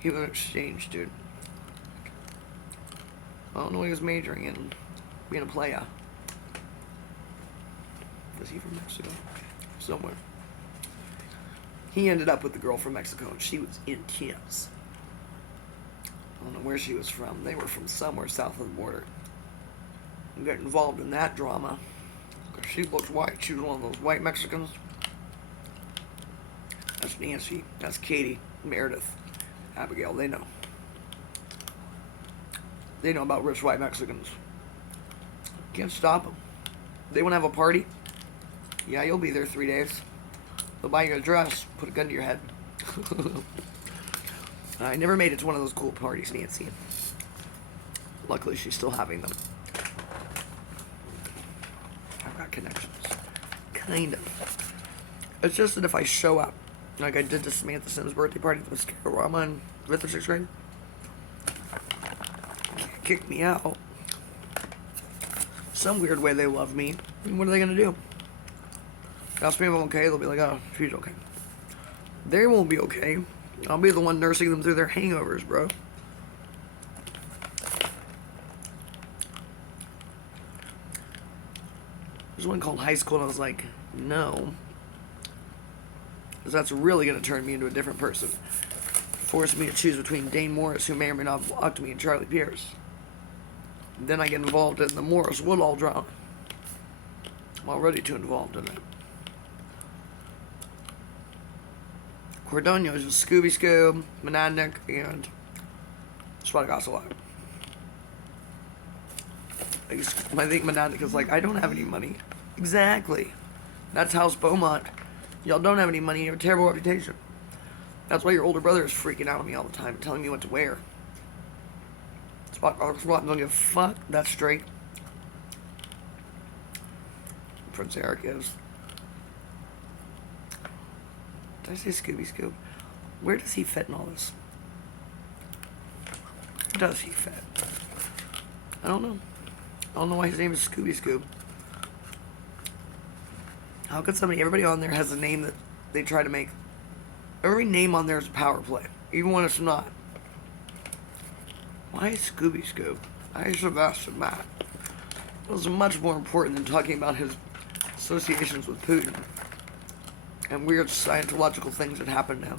He was an exchange student. I don't know what he was majoring in. Being a playa. Was he from Mexico? Somewhere. He ended up with the girl from Mexico, and she was intense. I don't know where she was from. They were from somewhere south of the border. And got involved in that drama. Because she looked white. She was one of those white Mexicans. That's Nancy. That's Katie. Meredith. Abigail. They know. They know about rich white Mexicans. Can't stop them. They want to have a party? Yeah, you'll be there 3 days. They'll buy you a dress, put a gun to your head. I never made it to one of those cool parties, Nancy. Luckily, she's still having them. I've got connections. Kind of. It's just that if I show up, like I did to Samantha Sims' birthday party at the Mascarama in 5th or 6th grade, kick me out. Some weird way they love me. I mean, what are they going to do? Ask me if I'm okay, they'll be like, oh, she's okay. They won't be okay. I'll be the one nursing them through their hangovers, bro. There's one called high school, and I was like, no. Because that's really going to turn me into a different person. Force me to choose between Dane Morris, who may or may not have blocked me, and Charlie Pierce. Then I get involved in the Morris Woodall drama. I'm already too involved in it. Cordonio is just Scooby Scoob, Monadnick, and Spotted Ocelot. I think Monadnick is like, I don't have any money. Exactly. That's House Beaumont. Y'all don't have any money, you have a terrible reputation. That's why your older brother is freaking out on me all the time, telling me what to wear. Spotted Ocelot don't give a fuck. That's straight. Prince Eric is. Did I say Scooby Scoob? Where does he fit in all this? Where does he fit? I don't know. I don't know why his name is Scooby Scoob. How could everybody on there has a name that they try to make. Every name on there is a power play, even when it's not. Why Scooby Scoob? I should have asked him that. It was much more important than talking about his associations with Putin and weird Scientological things that happen now.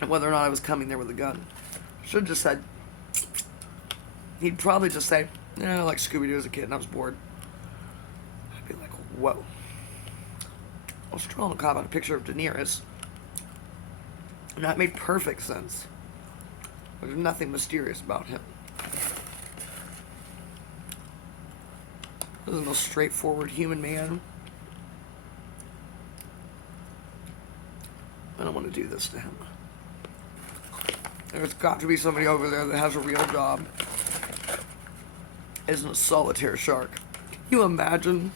And whether or not I was coming there with a gun. Should have just said, he'd probably just say, I like Scooby-Doo as a kid and I was bored. I'd be like, whoa. I was drawing a cop on a picture of Daenerys. And that made perfect sense. There's nothing mysterious about him. This is the most straightforward human man. I don't want to do this to him. There's got to be somebody over there that has a real job. Isn't a solitaire shark. Can you imagine?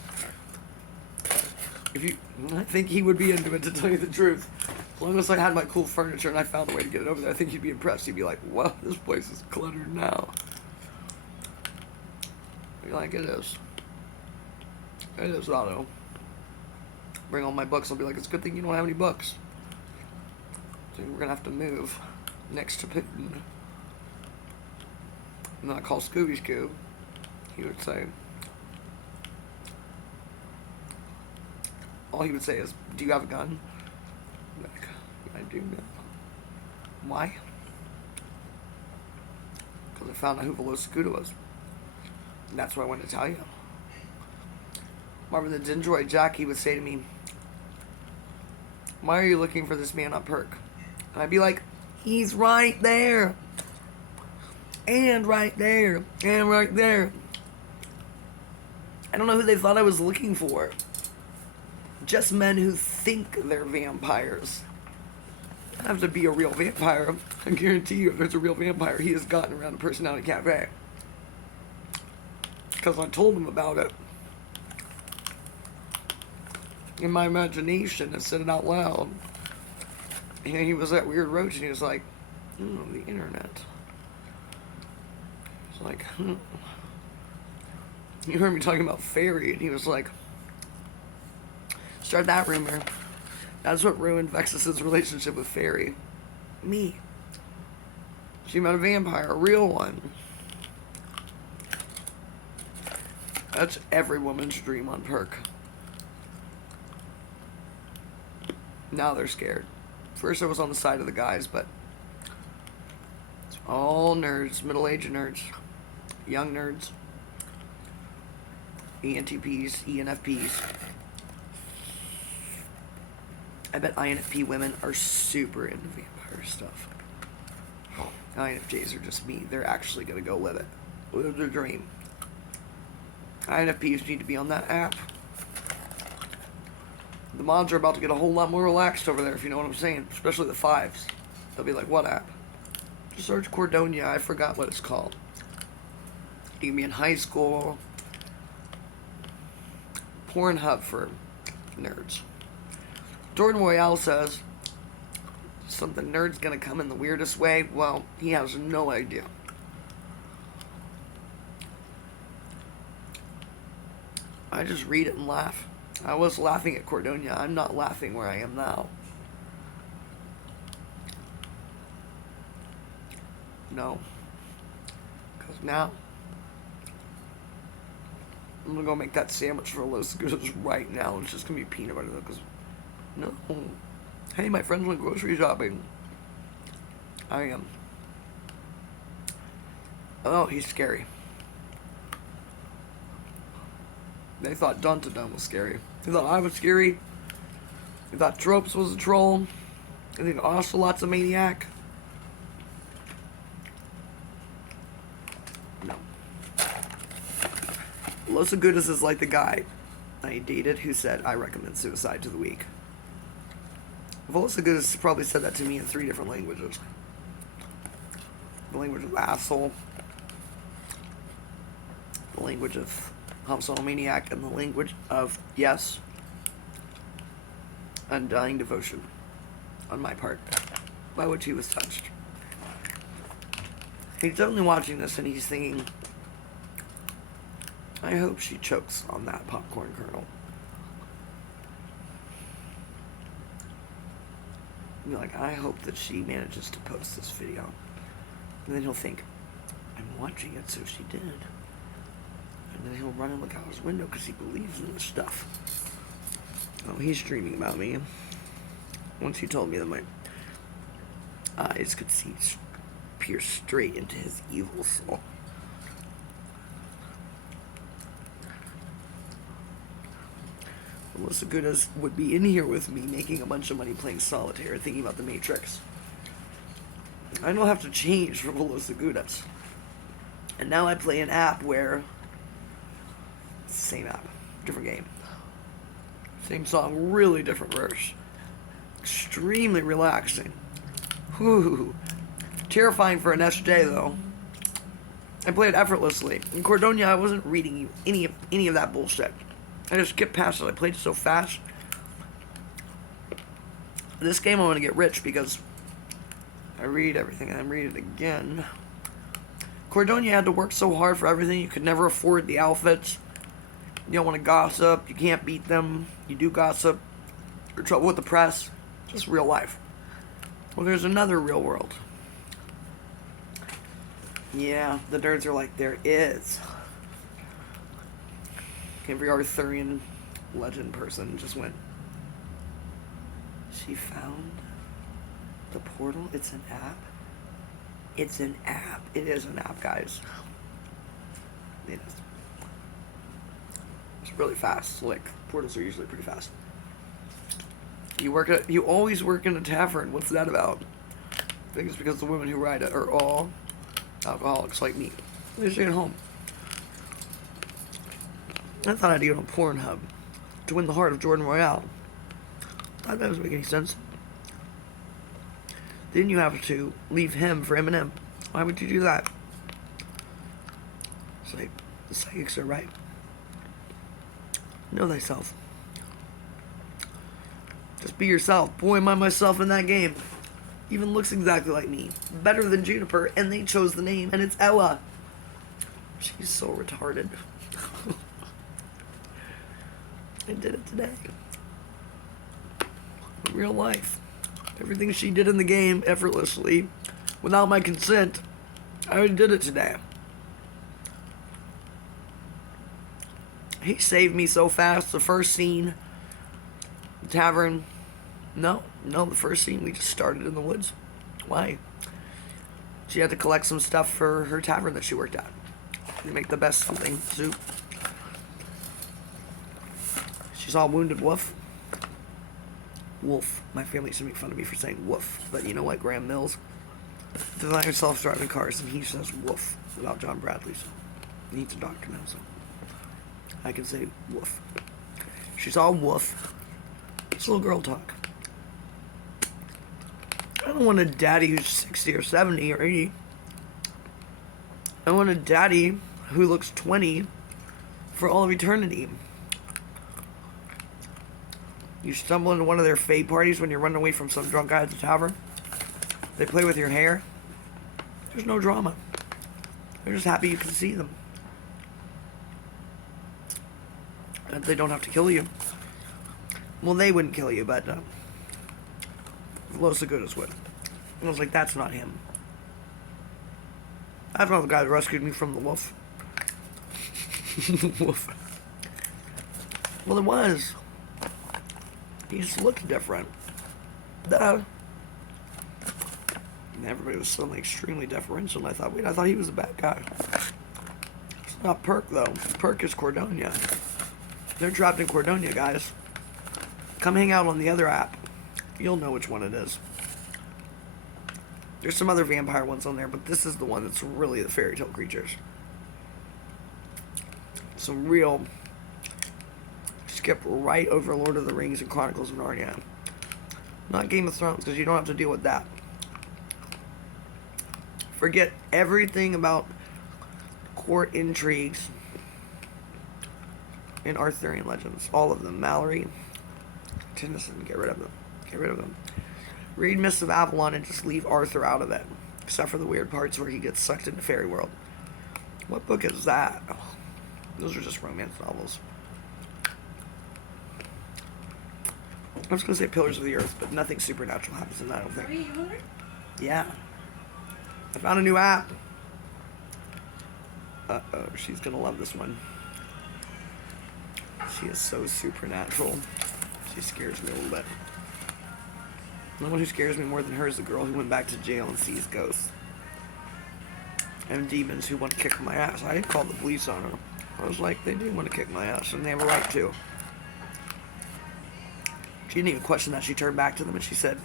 I think he would be into it, to tell you the truth. As long as I had my cool furniture and I found a way to get it over there, I think he'd be impressed. He'd be like, wow, this place is cluttered now. I'd be like, it is. It is, Otto. Bring all my books. I'll be like, it's a good thing you don't have any books. So we're going to have to move next to Putin. And then I call Scooby Scoob. He would say, all he would say is, do you have a gun? I'm like, I do now. Why? Because I found out who Velocicuda was. And that's what I wanted to tell you. Marvin the Dendroid Jack, he would say to me, why are you looking for this man on Perk? And I'd be like, he's right there. And right there. And right there. I don't know who they thought I was looking for. Just men who think they're vampires. I have to be a real vampire. I guarantee you, if there's a real vampire, he has gotten around a personality cafe. Because I told him about it. In my imagination, I said it out loud. And he was that weird roach, and he was like, the internet. It's like, You heard me talking about fairy, and he was like, start that rumor. That's what ruined Vexus's relationship with Fairy. Me. She met a vampire, a real one. That's every woman's dream on Perk. Now they're scared. First I was on the side of the guys, but it's all nerds, middle-aged nerds, young nerds, ENTPs, ENFPs. I bet INFP women are super into vampire stuff. INFJs are just me. They're actually going to go live it. Live their dream. INFPs need to be on that app. The mods are about to get a whole lot more relaxed over there, if you know what I'm saying. Especially the 5s. They'll be like, what app? Just search Cordonia. I forgot what it's called. You can be in high school. Pornhub for nerds. Jordan Royale says, something nerd's gonna come in the weirdest way. Well, he has no idea. I just read it and laugh. I was laughing at Cordonia. I'm not laughing where I am now. No. Because now, I'm gonna go make that sandwich for Los Goudas right now. It's just gonna be peanut butter though, because, no. Hey, my friends went grocery shopping. I am. Oh, he's scary. They thought Duntadum was scary. They thought I was scary. They thought Tropes was a troll. They think Ocelot's a maniac. No. Los Agudas is like the guy I dated who said, I recommend suicide to the weak. Los Agudas probably said that to me in 3 different languages. The language of asshole. The language of homicidal maniac, and the language of yes, undying devotion on my part, by which he was touched. He's only watching this and he's thinking, I hope she chokes on that popcorn kernel. Be like, I hope that she manages to post this video. And then he'll think, I'm watching it, so she did. And then he'll run and look out his window because he believes in this stuff. Oh, he's dreaming about me. Once he told me that my eyes could see pierce straight into his evil soul. Melissa Goodas would be in here with me making a bunch of money playing solitaire and thinking about the Matrix. I don't have to change for Melissa Goodas. And now I play an app where same app, different game. Same song, really different verse. Extremely relaxing. Whew. Terrifying for an SJ though. I played effortlessly. In Cordonia, I wasn't reading any of that bullshit. I just skipped past it. I played it so fast. This game I'm gonna get rich because I read everything and I read it again. Cordonia had to work so hard for everything. You could never afford the outfits. You don't want to gossip. You can't beat them. You do gossip. You're in trouble with the press. Just real life. Well, there's another real world. Yeah, the nerds are like, there is. Every Arthurian legend person just went, she found the portal? It's an app? It's an app. It is an app, guys. It is. It's really fast. Like, portals are usually pretty fast. You always work in a tavern. What's that about? I think it's because the women who ride it are all alcoholics like me. They stay at home. I thought I'd get on Pornhub to win the heart of Jordan Royale. That doesn't make any sense. Then you have to leave him for Eminem. Why would you do that? It's like, the psychics are right. Know thyself. Just be yourself. Boy, am I myself in that game. Even looks exactly like me. Better than Juniper, and they chose the name, and it's Ella. She's so retarded. I did it today. Real life. Everything she did in the game effortlessly, without my consent, I already did it today. He saved me so fast. The first scene, the tavern. No, the first scene we just started in the woods. Why? She had to collect some stuff for her tavern that she worked at. They make the best something soup. She saw a wounded wolf. Wolf. My family used to make fun of me for saying wolf. But you know what, Graham Mills? Designer self-driving cars, and he says wolf without John Bradley. So he's a doctor now, so I can say wolf. She saw a wolf. It's a little girl talk. I don't want a daddy who's 60 or 70 or 80. I want a daddy who looks 20 for all of eternity. You stumble into one of their fade parties when you're running away from some drunk guy at the tavern. They play with your hair. There's no drama. They're just happy you can see them. And they don't have to kill you. Well, they wouldn't kill you, but Los Agudas would. And I was like, that's not him. That's not the guy that rescued me from the wolf. Wolf. Well, it was. He just looked different. Duh. And everybody was suddenly extremely deferential. And I thought he was a bad guy. It's not Perk, though. Perk is Cordonia. They're trapped in Cordonia, guys. Come hang out on the other app. You'll know which one it is. There's some other vampire ones on there, but this is the one that's really the fairy tale creatures. Some real... Skip right over Lord of the Rings and Chronicles of Narnia. Not Game of Thrones, because you don't have to deal with that. Forget everything about court intrigues in Arthurian legends. All of them. Mallory, Tennyson, get rid of them. Get rid of them. Read Mists of Avalon and just leave Arthur out of it. Except for the weird parts where he gets sucked into fairy world. What book is that? Oh, those are just romance novels. I was going to say Pillars of the Earth, but nothing supernatural happens in that, I don't think. Are you hungry? Yeah. I found a new app. Uh-oh, she's going to love this one. She is so supernatural. She scares me a little bit. The one who scares me more than her is the girl who went back to jail and sees ghosts. And demons who want to kick my ass. I called the police on her. I was like, they do want to kick my ass, and they have a right to. She didn't even question that. She turned back to them and she said,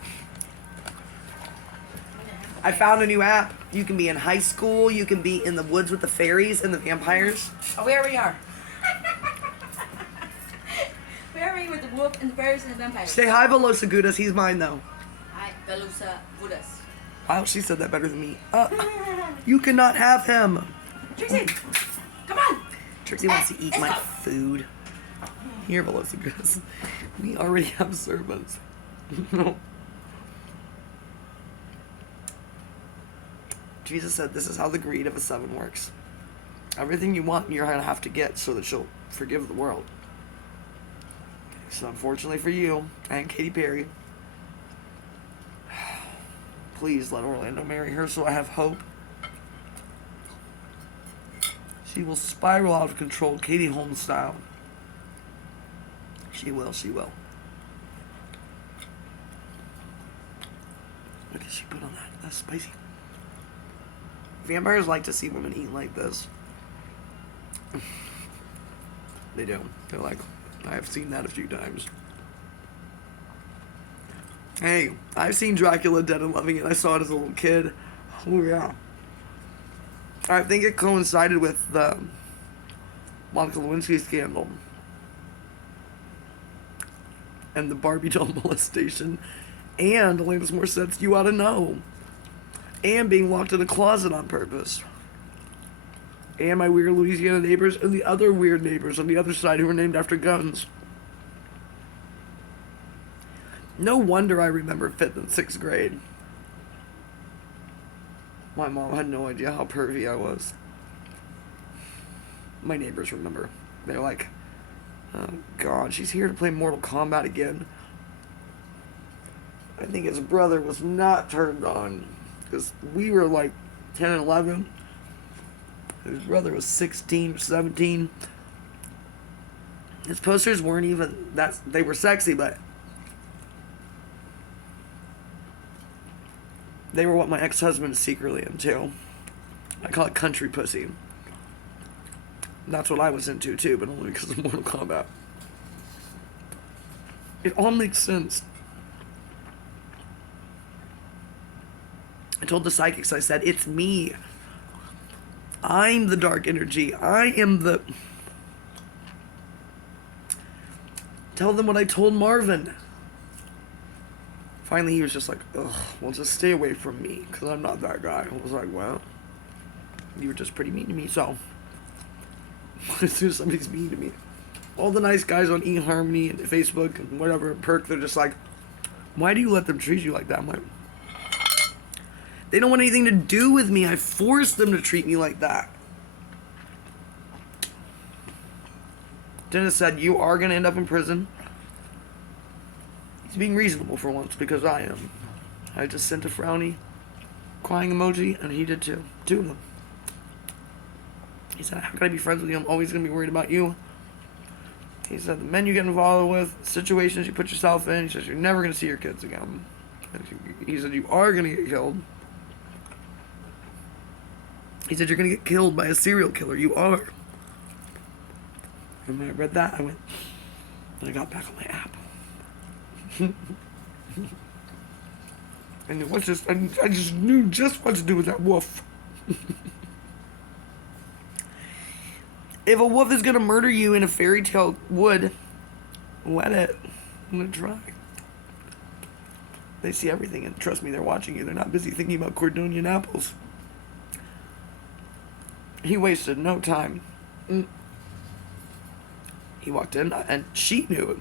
I found a new app. You can be in high school. You can be in the woods with the fairies and the vampires. Oh, where we are. Where are we with the wolf and the fairies and the vampires? Say hi, Velosa Gudas. He's mine, though. Hi, Velosa Budas. Wow, she said that better than me. You cannot have him. Trixie, come on. Trixie wants to eat my food. Here, Velosa Gudas. We already have servants. Jesus said this is how the greed of a seven works. Everything you want, you're going to have to get so that she'll forgive the world. So unfortunately for you and Katy Perry, please let Orlando marry her so I have hope. She will spiral out of control, Katie Holmes style. She will, she will. What did she put on that? That's spicy. Vampires like to see women eat like this. They do. They're like, I've seen that a few times. Hey, I've seen Dracula Dead and Loving It. I saw it as a little kid. Oh, yeah. I think it coincided with the Monica Lewinsky scandal. And the Barbie doll molestation. And Alanis Morissette's You Oughta Know. And being locked in a closet on purpose. And my weird Louisiana neighbors and the other weird neighbors on the other side who were named after guns. No wonder I remember 5th and 6th grade. My mom had no idea how pervy I was. My neighbors remember. They're like, oh God, she's here to play Mortal Kombat again. I think his brother was not turned on because we were like 10 and 11. His brother was 16 or 17. His posters weren't even that, they were sexy, but they were what my ex-husband is secretly into. I call it country pussy. That's what I was into too, but only because of Mortal Kombat. It all makes sense. I told the psychics, I said, it's me. I'm the dark energy. I am the... Tell them what I told Marvin. Finally, he was just like, ugh, well, just stay away from me, because I'm not that guy. I was like, well, you were just pretty mean to me, so... as soon as somebody's mean to me, all the nice guys on eHarmony and Facebook and whatever, Perk, they're just like, why do you let them treat you like that? I'm like, they don't want anything to do with me. I forced them to treat me like that. Dennis said, you are going to end up in prison. He's being reasonable for once, because I am. I just sent a frowny, crying emoji, and he did too. 2 of them. He said, how can I be friends with you? I'm always going to be worried about you. He said, the men you get involved with, situations you put yourself in, he says, you're never going to see your kids again. He said, you are going to get killed. He said, you're going to get killed by a serial killer. You are. And when I read that, I went, and I got back on my app. And it was just, I just knew just what to do with that wolf. If a wolf is going to murder you in a fairy tale wood, let it. I'm going to try. They see everything, and trust me, they're watching you. They're not busy thinking about Cordonian apples. He wasted no time. He walked in, and she knew it.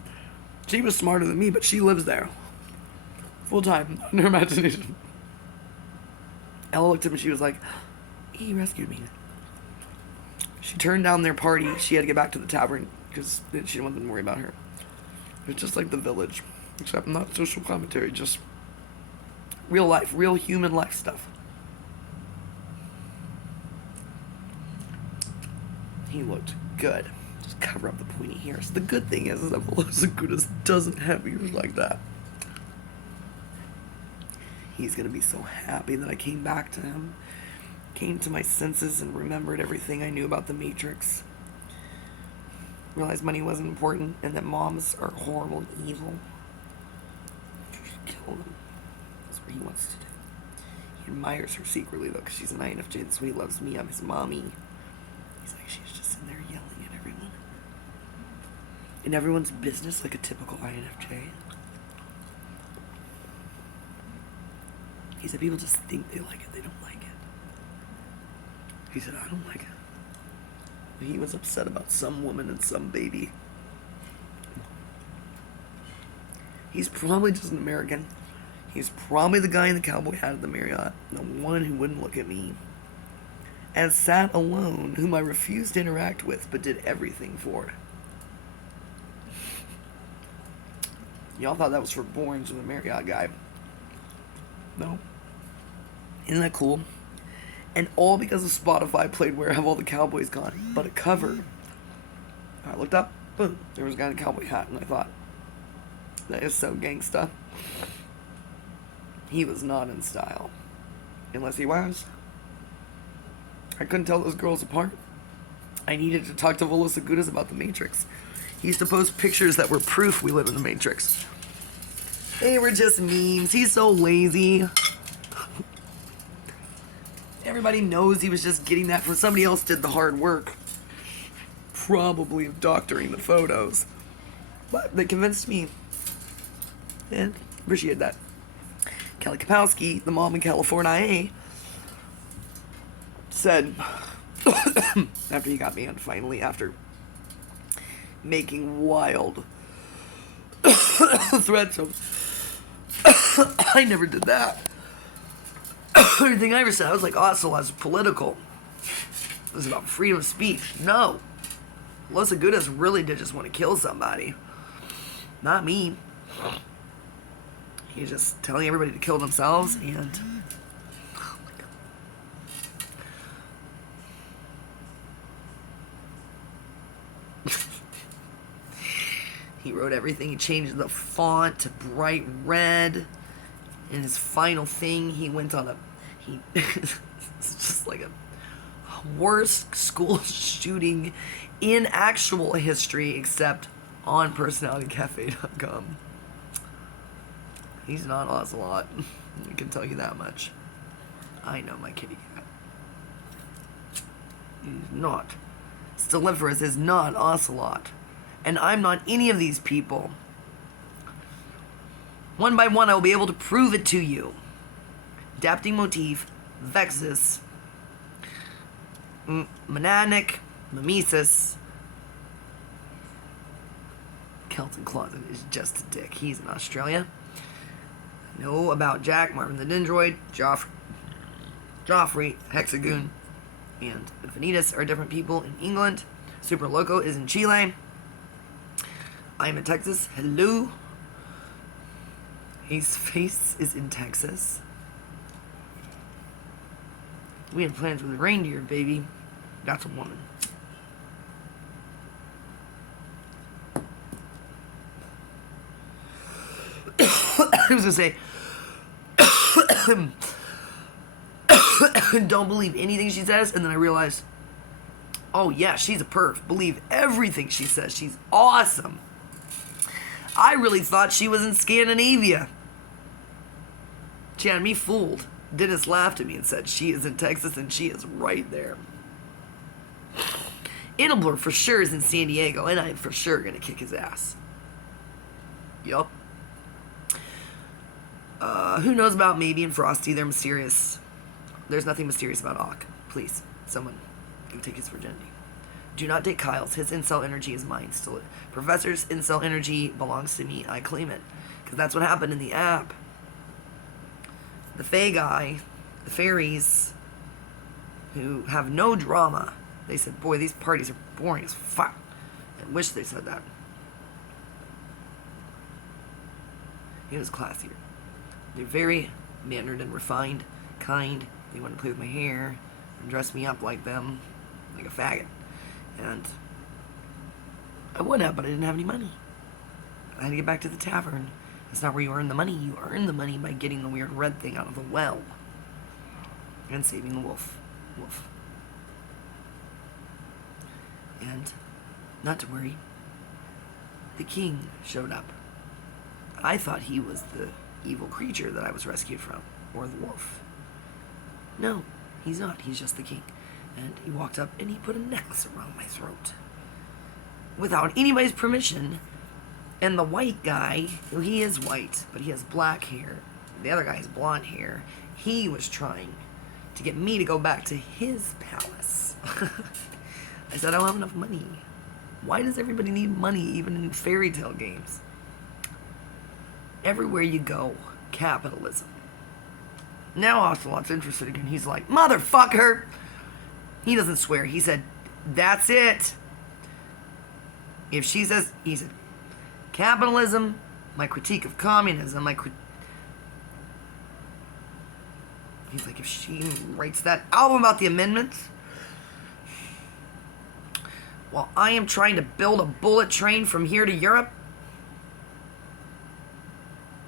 She was smarter than me, but she lives there. Full time, in her imagination. Ella looked at him and she was like, he rescued me. She turned down their party. She had to get back to the tavern because she didn't want them to worry about her. It was just like The Village, except not social commentary, just real life, real human life stuff. He looked good. Just cover up the pointy hairs. The good thing is that Velocicotus doesn't have ears like that. He's gonna be so happy that I came back to him. Came to my senses and remembered everything I knew about the Matrix. Realized money wasn't important and that moms are horrible and evil. She should kill them. That's what he wants to do. He admires her secretly though, because she's an INFJ. That's what he loves me. I'm his mommy. He's like, she's just in there yelling at everyone. In everyone's business like a typical INFJ. He said people just think they like it, they don't like it. He said, I don't like it. But he was upset about some woman and some baby. He's probably just an American. He's probably the guy in the cowboy hat at the Marriott. The one who wouldn't look at me. And sat alone, whom I refused to interact with, but did everything for. Y'all thought that was for Bournes and the Marriott guy. No. Isn't that cool? And all because of Spotify played Where Have All the Cowboys Gone? But a cover. I looked up, boom, there was a guy in a cowboy hat, and I thought, that is so gangsta. He was not in style. Unless he was. I couldn't tell those girls apart. I needed to talk to Velocicotus about the Matrix. He used to post pictures that were proof we live in the Matrix. They were just memes. He's so lazy. Everybody knows he was just getting that from somebody else did the hard work. Probably of doctoring the photos. But they convinced me. And appreciate that. Kelly Kapowski, the mom in California, said, after he got banned finally, after making wild threats of, I never did that. Everything I ever said, I was like, oh, so that's political. It was about freedom of speech. No. Los Agudas really did just want to kill somebody. Not me. He's just telling everybody to kill themselves, and oh my God. He wrote everything. He changed the font to bright red. And his final thing, he went on it's just like a worst school shooting in actual history, except on personalitycafe.com. He's not Ocelot. I can tell you that much. I know my kitty cat. He's not. Steliferous is not Ocelot. And I'm not any of these people. One by one, I will be able to prove it to you. Adapting motif, Vexus, Monadic, Mimesis. Kelton Closet is just a dick. He's in Australia. I know about Jack, Marvin the Dendroid, Joffrey, Hexagoon, and Vanitas are different people in England. Super Loco is in Chile. I'm in Texas. Hello. His face is in Texas. We had plans with a reindeer, baby. That's a woman. I was gonna say, don't believe anything she says, and then I realized, oh yeah, she's a perf. Believe everything she says. She's awesome. I really thought she was in Scandinavia. She had me fooled. Dennis laughed at me and said she is in Texas, and she is right there. Inelblur for sure is in San Diego, and I'm for sure gonna kick his ass. Yup. Who knows about Maybe and Frosty? They're mysterious. There's nothing mysterious about Ock. Please, someone go take his virginity. Do not date Kyle's. His incel energy is mine. Still, Professor's incel energy belongs to me. I claim it. Because that's what happened in the app. The Fae guy, the fairies, who have no drama, they said, boy, these parties are boring as fuck. I wish they said that. He was classier. They're very mannered and refined, kind. They want to play with my hair and dress me up like them, like a faggot. And I would have, but I didn't have any money. I had to get back to the tavern. That's not where you earn the money. You earn the money by getting the weird red thing out of the well. And saving the wolf. Wolf. And, not to worry, the king showed up. I thought he was the evil creature that I was rescued from, or the wolf. No, he's not. He's just the king. And he walked up and he put a necklace around my throat. Without anybody's permission. And the white guy, well, he is white, but he has black hair. The other guy has blonde hair. He was trying to get me to go back to his palace. I said, I don't have enough money. Why does everybody need money, even in fairy tale games? Everywhere you go, capitalism. Now Ocelot's interested again. He's like, motherfucker! He doesn't swear. He said, that's it. If she says, he said, capitalism, my critique of communism, he's like, if she writes that album about the amendments, while I am trying to build a bullet train from here to Europe,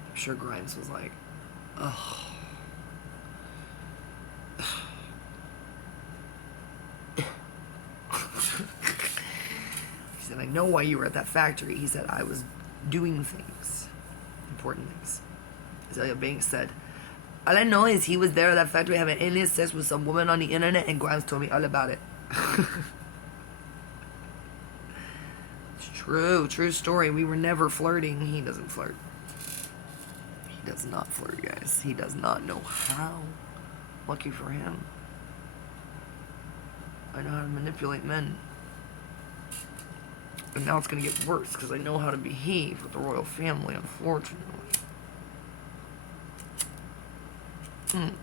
I'm sure Grimes was like, ugh. He said, I know why you were at that factory. He said, I was doing things, important things. Azalea Banks said, all I know is he was there at that factory having endless sex with some woman on the internet, and Grimes told me all about it. It's true story. We were never flirting. He doesn't flirt. He does not flirt, guys. He does not know how. Lucky for him. I know how to manipulate men. And now it's going to get worse, because I know how to behave with the royal family, unfortunately. Do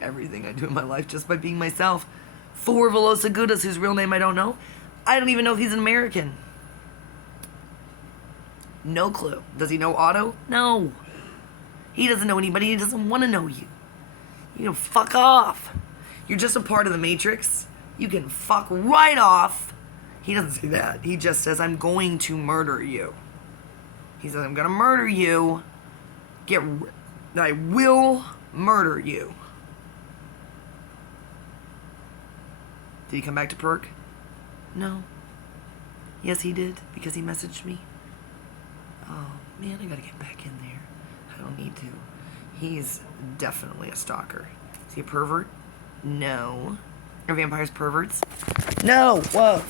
everything I do in my life just by being myself. For Velosa Gudas, whose real name I don't know. I don't even know if he's an American. No clue. Does he know Otto? No. He doesn't know anybody. He doesn't want to know you. You can fuck off. You're just a part of the Matrix. You can fuck right off. He doesn't say that. He just says, I'm going to murder you. He says, I'm going to murder you. I will murder you. Did he come back to Perk? No. Yes, he did, because he messaged me. Oh, man, I gotta get back in there. I don't need to. He's definitely a stalker. Is he a pervert? No. Are vampires perverts? No! Whoa!